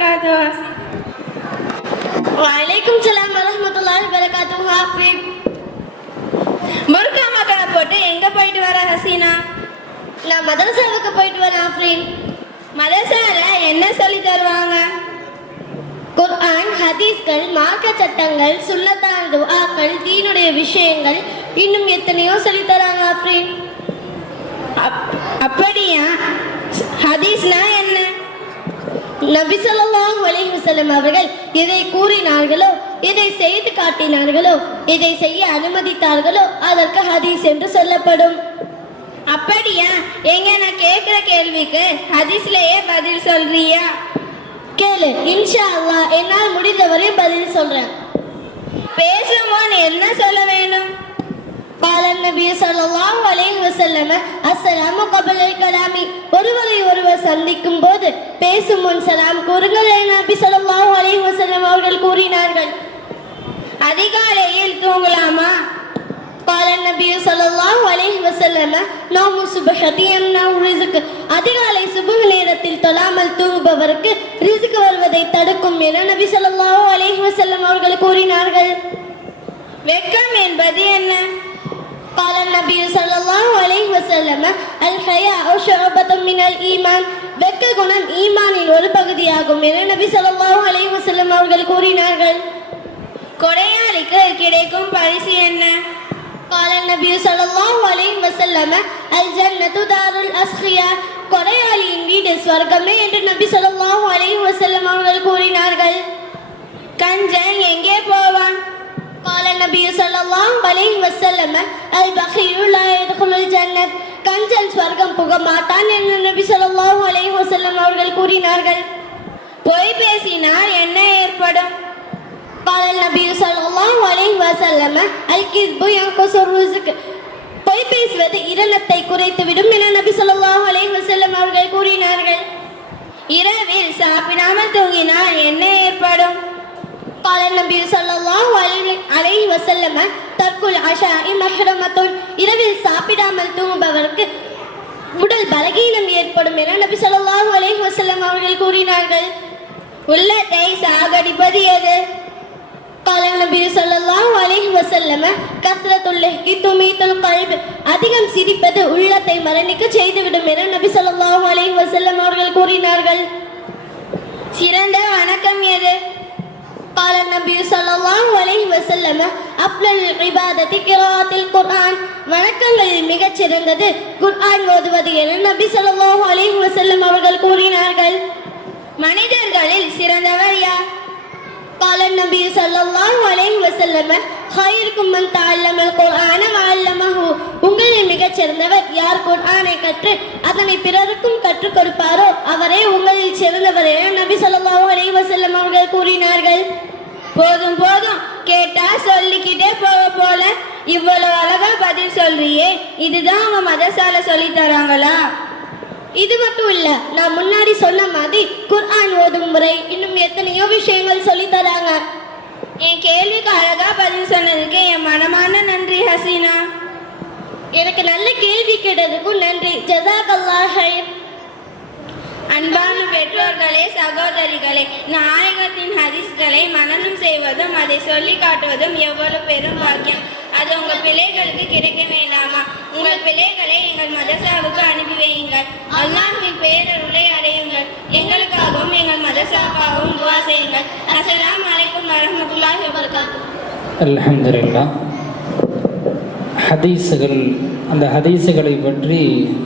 वबरकातुह வலைக்கும் சலாம் வரமத்துல்லாஹி வரகாத்துஹு ஹாஃபிப் புர்கா மகனை போட்டு எங்க போயிட்டு வர ஹசீனா நான் மதரசாவுக்கு போயிட்டு வரேன் ஆஃப்ரீன் மதரசால என்ன சொல்லி தருவாங்க குர்ஆன் ஹதீஸ்கள் மார்க்க சட்டங்கள் சுண்ணத்தான துஆக்கள் தீனுடைய விஷயங்கள் இன்னும் எத்தனையோ சொல்லி தராங்க ஆஃப்ரீன் அப்படியா ஹதீஸ்னா என்ன நபி ஸல்லல்லாஹு அலைஹி அவர்கள் இதை கூறினார்களோ இதை செய்து காட்டினார்களோ இதை செய்ய அனுமதித்தார்களோ அதற்கு ஹதீஸ் என்று சொல்லப்படும். அப்படியா? எங்க நான் கேட்குற கேள்விக்கு ஹதீஸ்லயே பதில் சொல்றியா? கேளு. இன்ஷா அல்லாஹ் என்னால் முடிந்தவரை பதில் சொல்றேன். பேசும்போது என்ன சொல்ல வேணும்? قال النبي صلى الله عليه وسلم السلام قبل الكلام ஒருவரை ஒருவர் சந்திக்கும் போது பேசும் முன் சலாம் கூறுங்கள் என நபி ஸல்லல்லாஹு அலைஹி வஸல்லம் அவர்கள் கூறினார்கள் அதிகாலையில் தூங்கலாமா قال النبي صلى الله عليه وسلم نوم الصبح يمنع الرزق அதிகாலை சுபஹ் நேரத்தில் தொழாமல் தூங்குபவருக்கு ரிஸ்க் வருவதை தடுக்கும் என நபி ஸல்லல்லாஹு அலைஹி வஸல்லம் அவர்கள் கூறினார்கள் வெட்கம் என்பது என்ன قال النبي صلى الله عليه وسلم الحياء شعبة من الإيمان வெக்க குணம் ஈமானின் ஒரு பகுதியாகும் என நபி ஸல்லல்லாஹு அலைஹி வஸல்லம் அவர்கள் கூறினார்கள் கொடையாளிக்கு கிடைக்கும் பரிசு என்ன قال النبي صلى الله عليه وسلم الجنة دار الأسخياء கொடையாளியின் வீடு ஸ்வர்க்கமே என்று நபி ஸல்லல்லாஹு அலைஹி வஸல்லம் அவர்கள் கூறினார்கள் قال النبي صلى الله عليه وسلم البخيل لا يدخل الجنة கஞ்சல் ஸ்வர்க்கம் புக மாட்டான் என்று நபி ஸல்லல்லாஹு அலைஹி வஸல்லம் அவர்கள் கூறினார்கள் பொய் பேசினால் என்ன ஏற்படும் قال النبي صلى الله عليه وسلم الكذب ينقص الرزق பொய் பேசுவது இரணத்தை குறைத்துவிடும் என நபி ஸல்லல்லாஹு அலைஹி வஸல்லம் அவர்கள் கூறினார்கள் இரவில் சாப்பிடாமல் தூங்கினால் என்ன ஏற்படும் قال النبي صلى الله عليه- عليه وسلم ترك العشاء محرمة இரவில் சாப்பிடாமல் தூங்குபவருக்கு உடல் பலகீனம் ஏற்படும் என நபி ஸல்லல்லாஹு அலைஹி வஸல்லம் அவர்கள் கூறினார்கள் உள்ளத்தை சாகடிப்பது எது قال النبي صلى الله عليه وسلم كثرة اللهج تميت القلب அதிகம் சிரிப்பது உள்ளத்தை மரணிக்க செய்துவிடும் என நபி ஸல்லல்லாஹு அலைஹி வஸல்லம் அவர்கள் கூறினார்கள் சிறந்த வணக்கம் எது قال النبي صلى الله عليه وسلم أفضل العبادة قراءة القرآن வணக்கங்களில் மிகச் சிறந்தது குர்ஆன் ஓதுவது என நபி ஸல்லல்லாஹு அலைஹி வஸல்லம் அவர்கள் கூறினார்கள் மனிதர்களில் சிறந்தவர் யார் قال النبي صلى الله عليه وسلم خيركم من تعلم القرآن وعلمه உங்களில் மிகச் சிறந்தவர் யார் குர்ஆனை கற்று அதனை பிறருக்கும் கற்றுக் கொடுப்பாரோ அவரே உங்களில் சிறந்தவர் என நபி ஸல்லல்லாஹு அலைஹி வஸல்லம் அவர்கள் கூறினார்கள் போதும் போதும். கேட்டா சொல்லிக்கிட்டே போக போல. இவ்வளவு அழகா பதில் சொல்றியே. இதுதான் அவங்க மதசால சொல்லி தராங்களா? இது மட்டும் இல்ல நான் முன்னாடி சொன்ன மாதிரி குர்ஆன் ஓதும் முறை இன்னும் எத்தனையோ விஷயங்கள் சொல்லி தராங்க. என் கேள்விக்கு அழகா பதில் சொன்னதுக்கு என் மனமான நன்றி ஹசீனா. எனக்கு நல்ல கேள்வி கேட்டதுக்கும் நன்றி. ஜசாக் அல்லாஹ் பெற்றோர்களே சகோதரிகளே நாயகத்தின் ஹரிஸ்களை மனனம் செய்வதும் அதை சொல்லி காட்டுவதும் எவ்வளவு பெரும் பாக்கியம். அது உங்கள் பிள்ளைகளுக்கு கிடைக்க வேண்டாமா? உங்கள் பிள்ளைகளை எங்கள் மதசாவுக்கு அனுப்பி வையுங்கள். அல்லாஹ்வின் பேரருளை அடையுங்கள். எங்களுக்காகவும் எங்கள் மதசாவாகவும் துவா செய்யுங்கள். அஸ்ஸலாமு அலைக்கும் வரமத்துல்லாஹி வபரகாத்துஹு அல்ஹம்துலில்லா ஹதீஸுகள் அந்த ஹதீஸுகளை பற்றி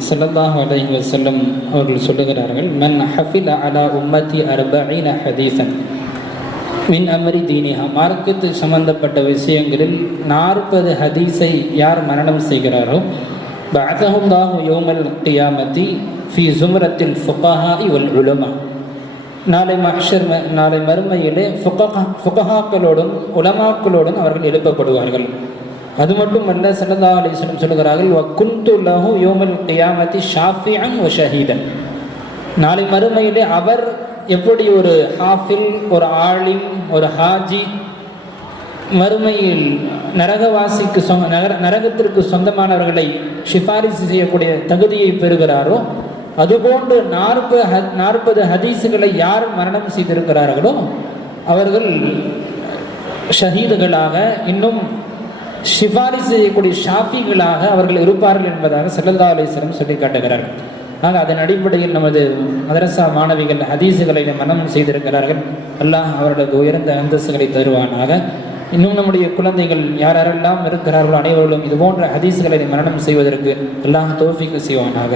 ஸல்லல்லாஹு அலைஹி செல்லும் அவர்கள் சொல்லுகிறார்கள் மன் ஹஃபில் அலா உம்மதி அர்பீன ஹதீசன் மின் அமரி தீனிஹா. மார்க்கத்து சம்பந்தப்பட்ட விஷயங்களில் நாற்பது ஹதீஸை யார் மரணம் செய்கிறாரோ பஅதஹுல்லாஹு யோமல் கியாமத்தி ஃபி ஜும்ரத்தில் ஃபுகஹா இவள் உலமா. நாளை மஹ்ஷர் நாளை மறுமையிலே ஃபுகஹா ஃபுகஹாக்களோடும் உலமாக்களோடும் அவர்கள் எழுப்பப்படுவார்கள். அது மட்டும் அல்ல அலைஹி வஸல்லம் சொல்லுகிறார்கள் வக்குந்து லஹு யோமல் கியாமதி ஷாஃபிஅன் ஒ ஷஹீதன். நாளை மறுமையிலே அவர் எப்படி ஒரு ஹாஃபில் ஒரு ஆலிம் ஒரு ஹாஜி மறுமையில் நரகவாசிக்கு சொ நகர நரகத்திற்கு சொந்தமானவர்களை சிபாரிசு செய்யக்கூடிய தகுதியை பெறுகிறாரோ அதுபோன்று நாற்பது ஹ நாற்பது ஹதீஸுகளை யார் மரணம் செய்திருக்கிறார்களோ அவர்கள் ஷஹீதுகளாக இன்னும் சிபாரிசு செய்யக்கூடிய ஷாஃபிகளாக அவர்கள் இருப்பார்கள் என்பதாக சல்லல்லா அலிஸ்லம் சொல்லி காட்டுகிறார்கள். ஆக அதன் அடிப்படையில் நமது மதரசா மாணவிகள் ஹதீஸுகளை மனனம் செய்திருக்கிறார்கள். அல்லாஹ் அவர்களது உயர்ந்த அந்தஸ்துகளை தருவானாக. இன்னும் நம்முடைய குழந்தைகள் யார் யாரெல்லாம் இருக்கிறார்களோ அனைவர்களும் இது போன்ற ஹதீஸுகளை மரணம் செய்வதற்கு அல்லாஹ் தோஃபிக்கு செய்வானாக.